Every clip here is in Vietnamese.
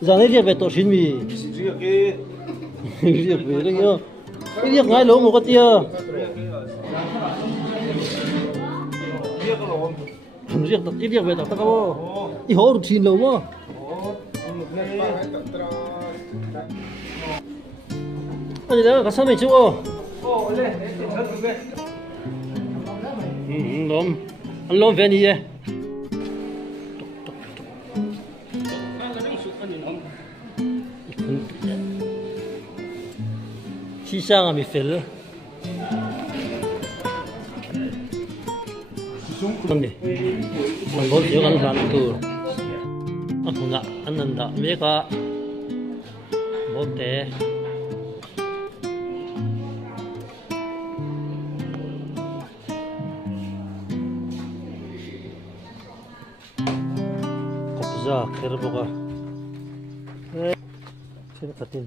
giờ này riêng về tổ xin mì riêng về đấy nhá cái riêng ngay lỗ một cái tia riêng tập riêng về tập tao có đi hố được xin lỗ mà anh đấy cái sao mày chưa lom anh lom về đi chi sang à mi phèn con đi anh bố chỉ ăn làm tu anh không đã anh ăn đã mấy cái bố té za kerboga sini katin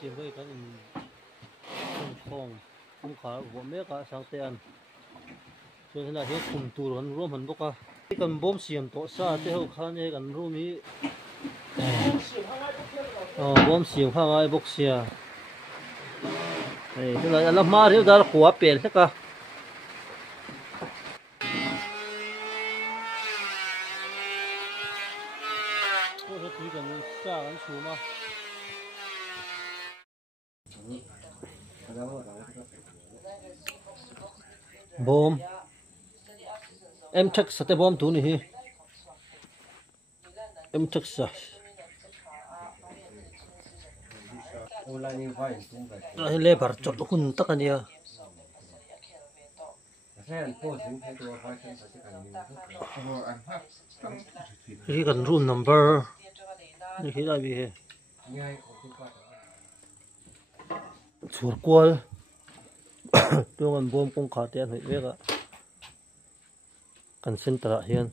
xiêm với cái không khá của mấy cái sáng tiền cho nên là hiện cùng tu rồi rôm hẳn bốc à cái cần bom xiêm tổ sa thế hậu khăn này cần rôm ý bom xiêm khang ai bốc xia này thế là làm mà thế là quả bền thế cả tôi sẽ chỉ cần sa cái số mà bom em chắc sẽ bom tu nè em chắc sẽ le bar chốt hun tắc anh ya cái cần room number như thế này vì chuột quay tôi còn bom công khá tiền hết biết ạ cần xin trả hiền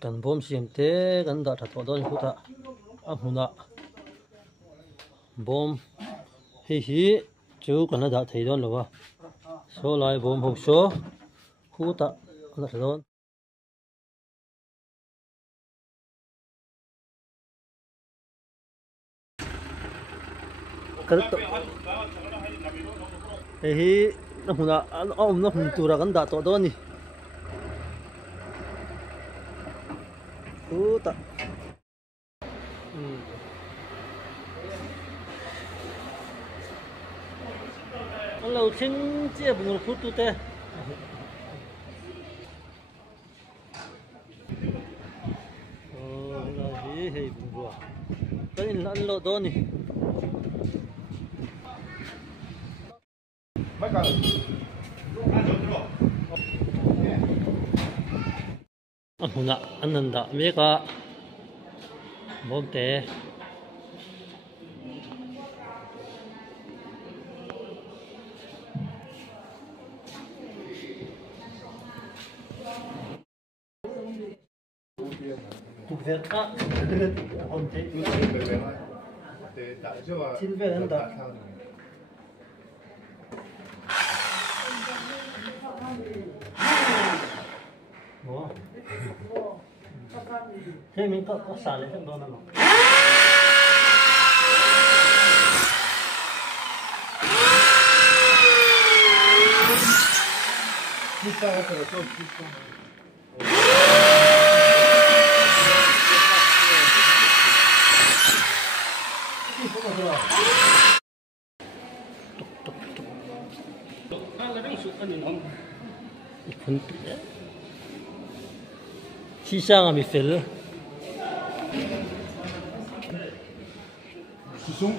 cần bom xiêm thế cần đặt thật đó chúng ta hùng ạ bom hi chú cần đặt thấy đó là số lại bom hộp số khu ta Nó sẽ đón. Cái đó thì nó hùng là nó hùng tu ra gần đã to đó nè. Ta. lâu trên chia bùng phút tu te. Là gì hay bùng rùa. Cái này là ăn lẩu đó nè. Huna ananda meka bomte tukverka bomte silver anda thế mình có xả lên trong đó nào 시장아 미펠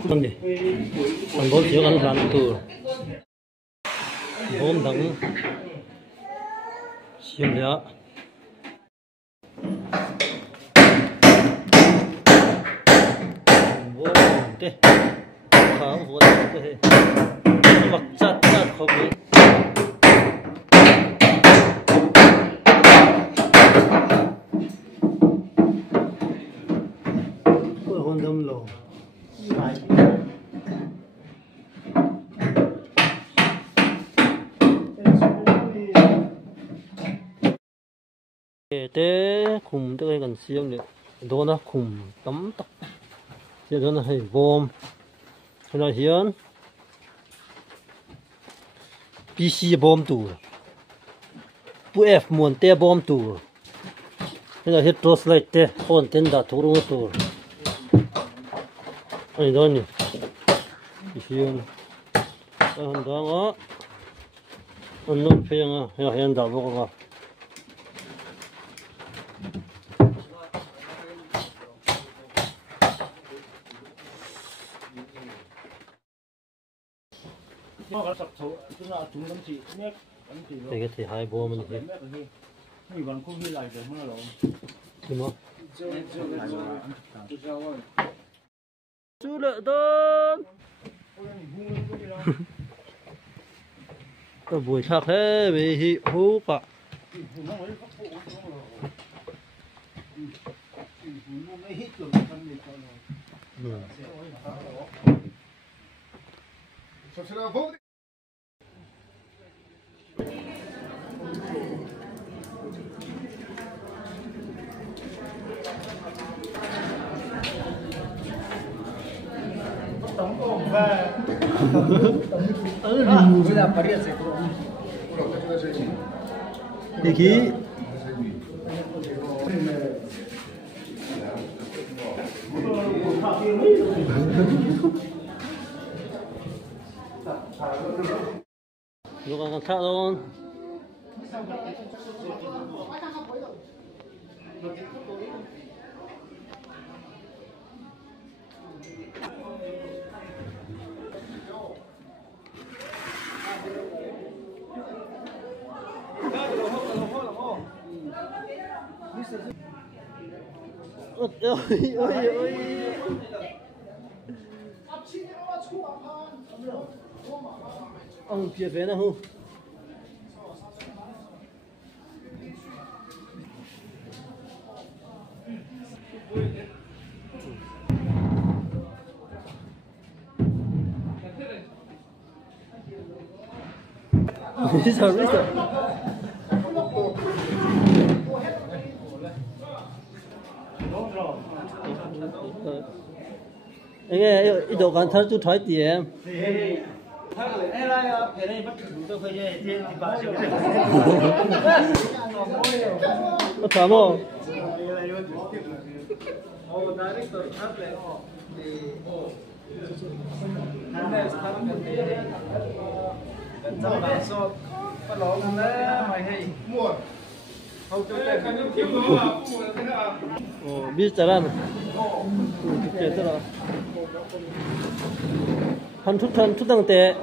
근데 한번 지어가는 사람도 보험당 시험자 뭐때 다음 뭐가 돼 막 짜짜 거기 đâm lỗ té khum tới gần xiêm này đó nó khum tấm tóc giờ đó là hay vôm hay là hiến PC bom tủ PF muôn té bom tủ hay là hết trose lại té con tên đã thua luôn tủ 아니 너니 이시연 한다가 언노 표정아 야 한다 먹어봐 되게 하이 보면 이제 이뭐 chú lợi đơn cái buổi khác thế vì hị hú cả 여기 누가 타던 ông kia về nào không bây giờ nghe ít đồ gan thắt chút thoái tiền có thảm không 비슷하란 한 투당 때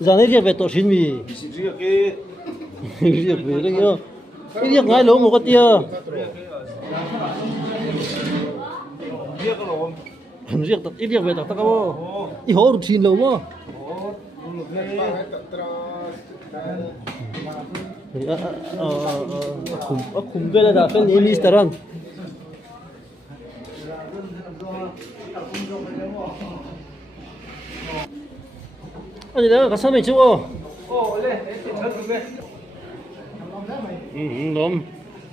giờ này việc về tổ xin mì việc về đấy nhá cái việc ngay lỗ một cái tia việc tập ít việc về tập tao có ít hố được xin lỗ mà khum cái là đã phân in Instagram 아니 내가 가서 하면 찍어.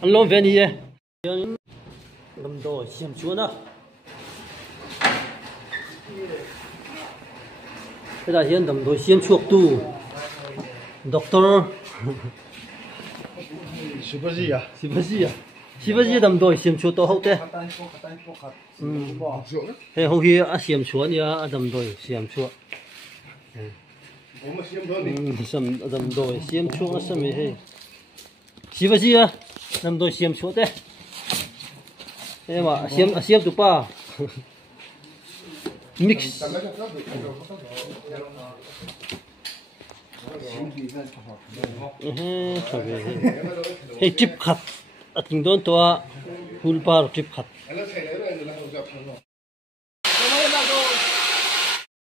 놈 벤이에. 놈도 시험 주나. 그다 hiện 놈도 시험 추억도. doctor. 시버지야. 시버지 놈도 시험 추도 hậu thế. Thế hậu khi 시험 추원이야 놈도 시험 추. Sầm đầm đồi xiêm chuông nó sầm gì xí vào gì à đầm đồi xiêm chuột đấy thế mà xiêm tụi ba mix hey chip khát, tình đón toa full bar chip khát